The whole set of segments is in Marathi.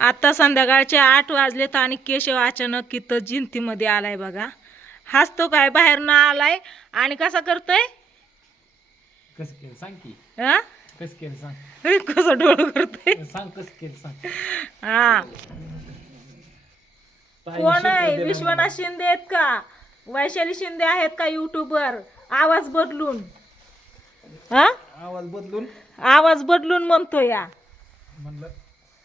आता संध्याकाळचे 8 वाजलेत आणि केशव अचानक इथं जिंतीमध्ये आलाय बघा. हसतो काय बाहेर ना आलाय आणि कसा करतोय कस केलं सांग की. हा कस केलं सांग. कसं डोळ करतोय सांग कस केलं सांग. हा ताई कोण शिकवून आहे दिलं विश्वनाथ शिंदे आहेत का वैशाली शिंदे आहेत का युट्यूबवर आवाज बदलून हा मला. आवाज बदलून आवाज बदलून म्हणतो या म्हणलं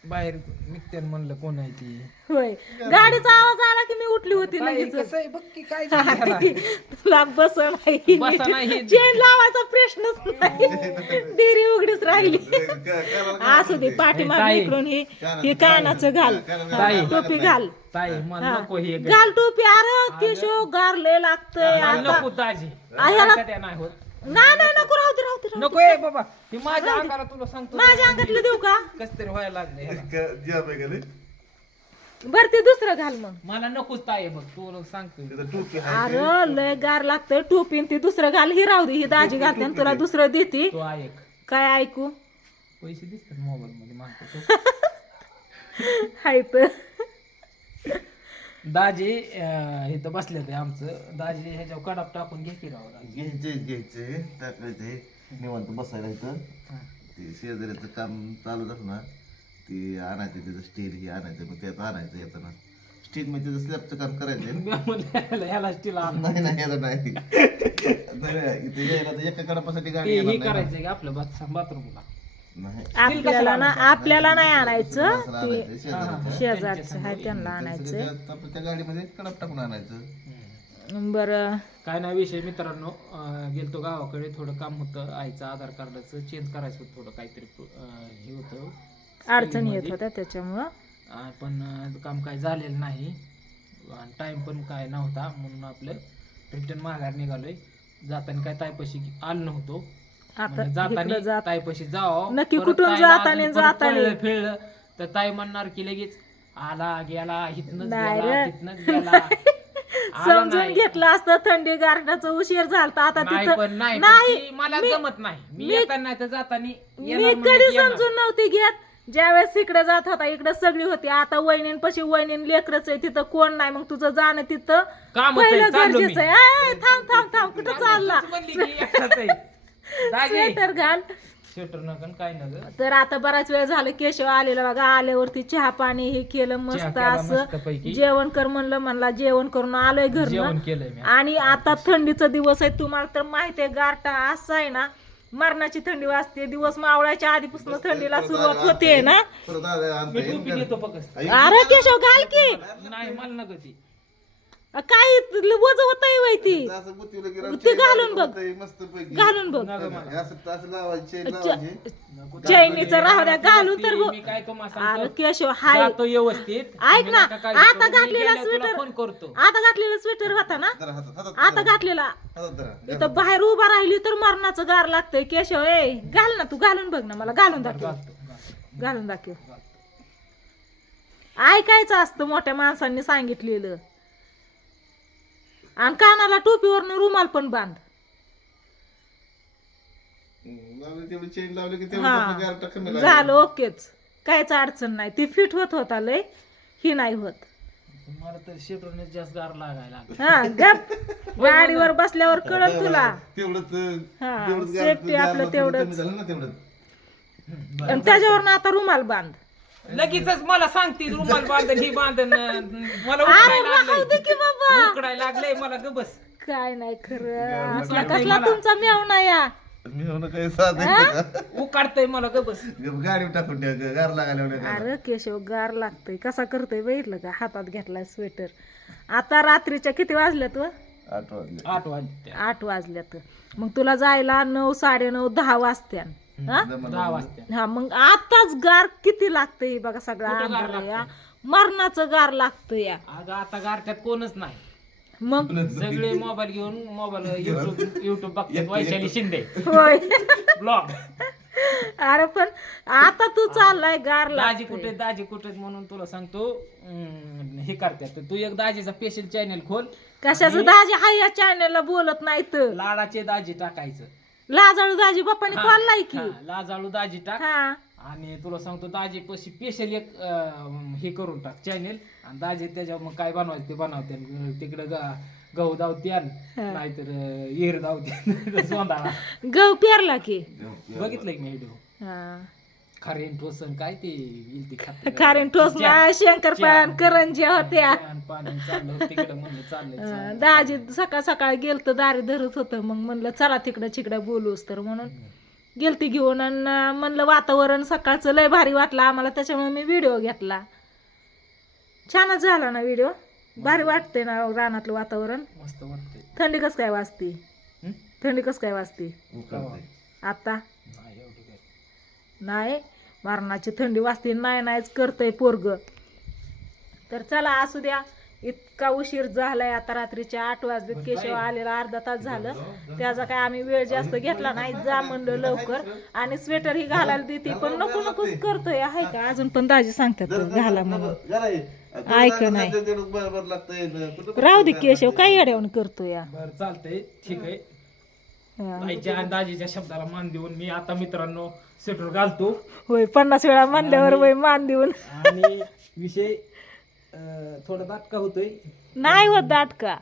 बाहेर निघते म्हणलं कोण आहे ती. होय गाडीचा आवाज आला की मी उठली होती ताई, लगेच कसं आहे बघ की काय झालं ह्याला. तुला बस नाही बसा नाही. चेन लावायचा प्रश्नच नाही डिरी उघडीच राहिली असू दे पाठीमाग ताई. इकडून हे कानाचं घाल ताई. टोपी घाल ताई मला हा. नको हे घाल टोपी अरे केशव गारले लागतंय मला आता नको दाजी. ह्याला- काय नाही होत. नाही नाही नको राहू दे राहू दे राहू नको आहे बाबा ती माझ्या अंगाला तुला सांगतो दे. माझ्या अंगातलं देऊ का कस तरी व्हायला लागले. बर ते दुसरं घाल मग मला नकोच ताई बघ तू सांगतो. अरे लय गार लागतंय टोपी आणि ती दुसरं घाल ही राहू दे ही दाजी घालते आणि तुला दुसरं देते तो ऐक काय ऐकू पैसे दिसतात मोबाईल मध्ये मागतो. हाय तर दाजी इथं बसले ते आमचं दाजी ह्याच्यावर कडाप टाकून घे की राव दाजी. घ्यायचे टाकायचे निवांत बसायला इथं हा. ते शेजाऱ्याचं काम चालू झालं ना ते आणायचं त्याचं स्टील हे आणायचं मग त्यात आणायचं येताना स्टील म्हणजे त्याचं स्लॅबचं काम करायचं मी म्हणलं ह्याला स्टील आण. नाही नाही याला नाही नाही, इथे यायला तर एका कडापासाठी गाडी हे येणार हे नाही ना. करायचंय का आपलं बाथरूमला नाही आपल्याला नाही आणायचं असं ते आणायचं शेजाऱ्याचं. शेजारचं आहे त्यांना आणायचं त्याच्यात आपण त्या गाडीमध्ये कडाप टाकून आणायचं. बरं काय नाही विषय मित्रांनो गेलतो गावाकडे थोडं काम होतं आईचं आधार कार्डाचं चेंज करायचं होतं थोडं काहीतरी हे होतं अडचणी येत होत्या त्याच्यामुळं पण काम काय झालेलं नाही आणि टाइम पण काय नव्हता म्हणून आपलं रिटर्न माघार निघालोय. जाताना काय ताईपाशी आलो नव्हतो आता जाताना इकडं जात ताईपाशी जावं नक्की परत कुठून ताईला जाताना अजून परत जाताना. कळलं फिरलं तर ताई म्हणणार की लगेच आला गेला हिथनच नाही गेला रे. तिथनच गेला आला समजून नाही. घेतलं असतं थंडी गारठाचा उशीर झालता आता नाही तिथं पण नाही नाही, पण ती मला मी- जमत नाही मी मी- येताना नाही तर जाताना मी येणार म्हणजे कधी येणार. समजून नव्हती घेत ज्यावेळेस इकडे जात होता इकडे सगळी होती आता वहिनींपाशी वहिनीन लेकरच आहे तिथं कोण नाही मग तुझं जाणं तिथं कामच आहे, पहिलं चाललो मी. गरजेचं आहे. थांब थांब थांब कुठं चालला तूच म्हणली की एकटाच आहे. दाजी, स्वेटर घाल स्वेटर नका काय नका तर आता बराच वेळ झालं केशव आलेला बघा आल्यावरती चहा पाणी हे केलं मस्त केला असं मस्तपैकी. जेवण कर म्हणलं म्हणला जेवण करून आलोय जेवण घरनं केलंय मी आणि आता थंडीचा दिवस आहे तुम्हाला तर माहिती आहे गारठा असा आहे ना मरणाची थंडी वाजते दिवस मावळायच्या आधीपासून थंडीला सुरुवात होते ना परत आलं मी आणता टोपी येईल. देतो फक्त अरे केशव घाल की नाही मला नका ती काय वज होतंय वय ती असं बुतीला गिराम ते chain घालून बघ. होतंय मस्तपैकी. घालून बघ नका मला. असं लावायची chain लावायची. चैनीचं राहू द्या घालू तर बघ. मी काय तुम्हाला अरे सांगतो केशव हाय जातो व्यवस्थित ऐक तुम्ही ना नका काळजी आता करू. मी घातलेला गेल्यावर तुला स्वेटर फोन करतो आता घातलेला स्वेटर होता ना जरा हातात आता घातलेला हातात धरा. इथं बाहेर उभा राहिली तर मरणाचं गार लागतंय केशव ए घाल ना तू घालून बघ ना मला घालून दाखव घालतो, घालतो. घालून दाखव ऐकायचं असतं मोठ्या माणसांनी सांगितलेलं आणि कानाला टोपीवरनं रुमाल पण बांध लावली तेवढी chain लावली की तेवढं हा आपलं गारठा कमी लागेल. झालं ओकेच काहीच अडचण नाही ती फिट होत होता लय ही नाही होत मला तर शेटरने जास्त गार लागायला लागला. हा गप गाडीवर बसल्यावर कळत तुला तेवढंच हा, तेवढंच safety गार- आपलं गार तेवढंच. कमी झालं ना तेवढंच. आणि त्याच्यावर आता रुमाल बांध लगेचच मला सांगते रुमाल बांधन ही बांधन मला अरे उकडायला राहू दे लागलंय की बाबा उकडायला लागलंय मला ग बस काय नाही खरं असला उकडतंय कसला मला. तुमचा मेवना या मी म्हणून काही साधं आहे का? उकाडतंय मला ग बस गाडी टाकून ठेव गार लागायला एवढ्या गार. अरे केशव गार लागतंय कसा करतोय बघितलं का हातात घेतलाय स्वेटर आता रात्रीच्या किती वाजल्यात व 8 वाजले 8 वाजते 8 वाजल्यात मग तुला जायला 9 9:30 10 वाजत्यान हा 10 वाजते हा मग आताच गार किती लागतंय बघा सगळं कुठं गार अंधार या मरणाचं गार लागतं या अगं आता गारठ्यात कोणच नाही मग सगळे मोबाईल घेऊन मोबाईल युट्यूब बघतात वैशाली शिंदे होय ब्लॉग अरे पण आता तू चाललाय गार दाजी लागतंय कुठे म्हणून तुला सांगतो हे करतात तू एक दाजीचा स्पेशल चॅनल खोल कशाचं दाजी हाय या चॅनलला बोलत नाही तर लाडाचे दाजी टाकायचं लाजाळू दाजी बाप्पाने खोललाय की हा, लाजाळू दाजी टाक हा आणि तुला सांगतो दाजी पशी स्पेशल एक हे करून टाक चॅनेल, आणि दाजी त्याच्यावर मग काय बनवायचं ते बनवते. तिकडं गहू धावत्याल, नाहीतर येर धावते सोंदाळा. गहू पेरला की बघितलंय की मी व्हिडिओ. हा खारेन ठोसन काय ते येईल ते खात खारीन टोसला शंकरपाळ्या करंज्या होत्या. पाणी चाललं तिकडं, म्हणलं चाललंय. दाजी सकाळ सकाळ गेलत दारी धरत होतं, मग म्हणलं चला तिकडं चिकडं बोलूस तर म्हणून गेलती घेऊन. आणि म्हणलं वातावरण सकाळचं लय भारी वाटलं आम्हाला, त्याच्यामुळे मी व्हिडिओ घेतला. छानच झाला ना व्हिडिओ, भारी वाटते ना रानातलं वातावरण. मस्त वाटतंय. थंडी कस काय वाजते, हं? थंडी कस काय वाजते उकळतंय. आता? नाही एवढी काय. नाही, मरणाची थंडी वाजते, नाही नाहीच करतंय पोरग. तर चला असू द्या, इतका उशीर झालाय आता, रात्रीचे 8 वाजले. केशव आलेला अर्धा तास झालं, त्याचा काय आम्ही वेळ जास्त घेतला नाही. जा म्हणलं लवकर, आणि स्वेटर ही घालायला देते पण नको नकोच करतोय. आहे का अजून पण दाजी सांगतात घाला म्हणून, ऐक नाही. राहू दे केशव, काय येड्यावून करतोय या. बरं चालतंय, ठीक आहे. हा. ताईच्या आणि दाजीच्या शब्दाला मान देऊन मी आता मित्रांनो स्वेटर घालतो. होय 50 वेळा म्हणल्यावर वय मान देऊन. आणि विषय थोडा दाटका होतोय. नाही होत दाटका.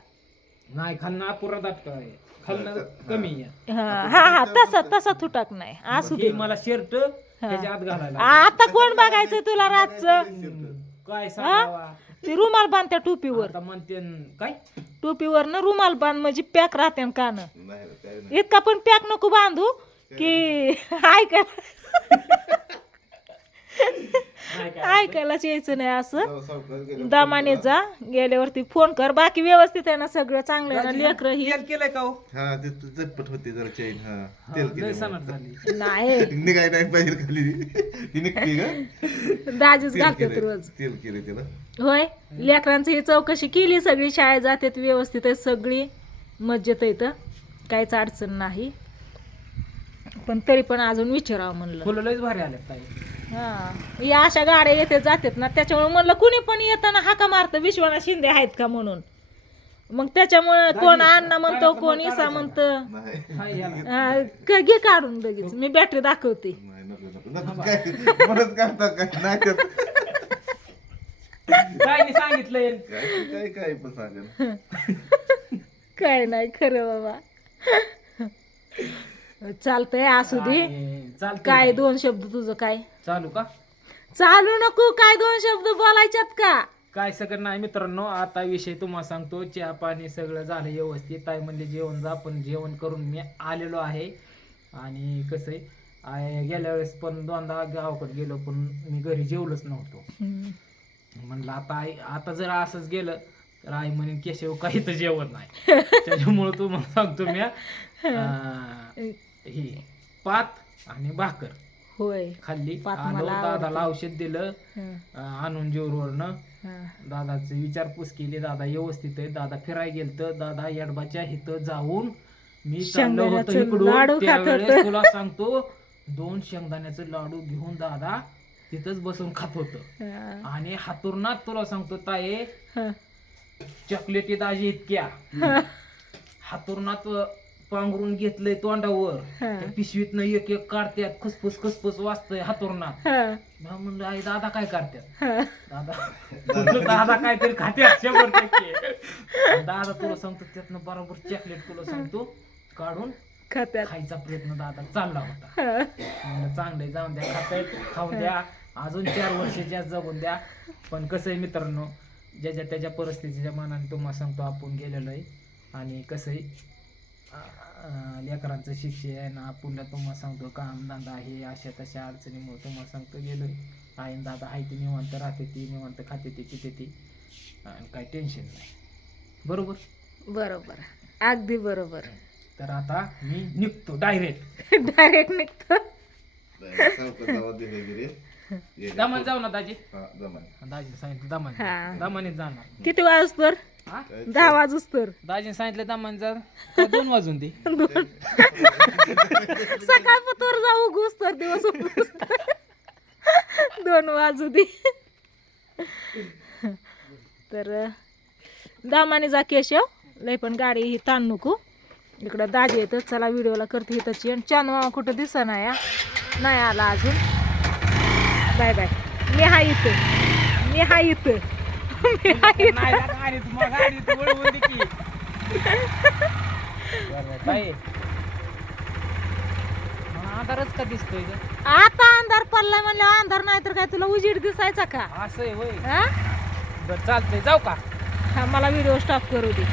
नाही, खालनं अपुरा दाटका आहे, खालनं कमी आहे. हा हा तसा तुटाक नाही. असू दे, हे मला शर्ट त्याच्या आत घालायला. आता कोण बघायचं तुला रातचं. काय सांगावा. ती रुमाल बांध त्या टोपीवर, आता म्हणते काय टोपीवर ना रुमाल बांध म्हणजे पॅक राहते कान. इतका पण पॅक नको बांधू की ऐकायलाच यायचं नाही. असं दमाने जा, गेल्यावरती फोन कर. बाकी व्यवस्थित आहे ना, सगळं चांगलं आहे ना, लेकरं ही. केलंय का हो? हा ते झटपट होते जरा चैन. हा तेल लय सणात झाली. नाही निघाय नाही पाहिजे खाली, ती निघते का? दाजीच घालतात रोज. तेल केले त्याला. होय, लेकरांची ही चौकशी केली, सगळी शाळेत जातात व्यवस्थित आहे, सगळी मज्जेत येतं, काहीच अडचण नाही. पण तरी पण अजून विचारावं म्हणलं. फुलं लयच भारी आले ताई. हा, या अशा गाड्या येते जातात ना, त्याच्यामुळे म्हणलं कुणी पण येताना हाका मारतं विश्वनाथ शिंदे आहेत का म्हणून. मग त्याच्यामुळे कोण अण्णा म्हणतो, कोण इसा म्हणतं. नाही हाय याला. हा, घे काढून लगेच, मी बॅटरी दाखवते. नाही, नको काय मदत करता काय नाही करत. ताईने सांगितलंय. काय काय पण सांगेल. काय नाही खरं बाबा. चालतंय, असू दे. चालतंय. काय 2 शब्द तुझं काय चालू का? चालू नको, काय 2 शब्द बोलायच्यात का? काय सगळं नाही मित्रांनो, आता विषय तुम्हाला सांगतो. चहा पाणी सगळं झालं व्यवस्थित. ताई म्हणले जेवण जा, पण जेवण करून मी आलेलो आहे. आणि कसं आहे, गेल्या वेळेस पण 2दा गावाकडे गेलो, पण मी घरी जेवलोच नव्हतो. म्हणलं आता जर असंच गेलं तर आई म्हणेन केशव काही तर जेवण नाही. त्याच्यामुळं तुम्हाला सांगतो मी ही पात आणि भाकर होय खाल्ली. पात आलो, मला दादाला औषध दिलं आणून जेवरवरनं. हा. दादाची विचारपूस केली, दादा व्यवस्थित आहे. दादा फिराय गेलतं. दादा यडबाच्या इथं जाऊन मी चाललो होतो शेंगदाण्याचं इकडून. लाडू खात त्यावेळेस होतं. तुला सांगतो 2 शेंगदाण्याचं लाडू घेऊन दादा तिथंच बसून खात होतं. हा. आणि हातुरणात तुला सांगतो ताई, हा. चॉकलेटी दाजी इतक्या हातुरणात पांघरून घेतलंय तोंडावर. हा. त्या पिशवीतनं एक एक काढत्यात, खसफस खसफस वाजतंय हातुरणात. हा. मी म्हणलं आई दादा काय करतात? हा. दादा काहीतरी खात्यात 100%. दादा तुला सांगतो त्यातनं बरोबर चॉकलेट तुला सांगतो काढून खात्यात. खायचा प्रयत्न दादा चालला होता. हा. म्हणलं चांगलंय, जाऊन द्या, खातायत खाऊन द्या, अजून 4 वर्ष जास्त जगून द्या. पण कसं आहे मित्रांनो, ज्याच्या त्याच्या परिस्थितीच्या मनाने तुम्हाला सांगतो आपण गेलेलो आहे. आणि कसं आहे, लेकरांचं शिक्षण आपल्याला तुम्हाला सांगतो काम धंदा हे अशा तशा अडचणीमुळे तुम्हाला सांगतो गेलोय. आई दादा आहे ती निवांत राहते, ती निवांत खाते, ती पिते ती, आणि काही टेन्शन नाही. बरोबर बरोबर, अगदी बरोबर. तर आता मी निघतो डायरेक्ट. डायरेक्ट निघतो. दमन जाऊ ना दाजी. जमा दाजी सांगितलं दमन, हा. दमनीत जाणार. किती वाजतो तर? हा? 10 वाजूस तर. दाजीने सांगितलं दमन जा, 2 वाजून दे. सकाळ पतोर जाऊ घुस तर दिवस उगूस तर. 2 वाजू दे. तर दामाने जा केशव, लय पण गाडी ही ताण नको. इकडं दाजी येतं. चला व्हिडिओला करते इथंची. आणि चानू मामा कुठं दिसना या, नाही आला अजून. Bye bye. मी हाय इथं, मी हाय इथं. नाही ना गाडी तुम्हाला गाडी तू वळवून दे की. बरं, काय आहे? मग अंधारच का दिसतोय ग? आता अंधार पडलाय म्हणलं, अंधार नाही तर काय तुला उजेड दिसायचा का? असं आहे होय. हा? बरं चालतंय, जाऊ का? हा, मला व्हिडिओ स्टॉप करू दे.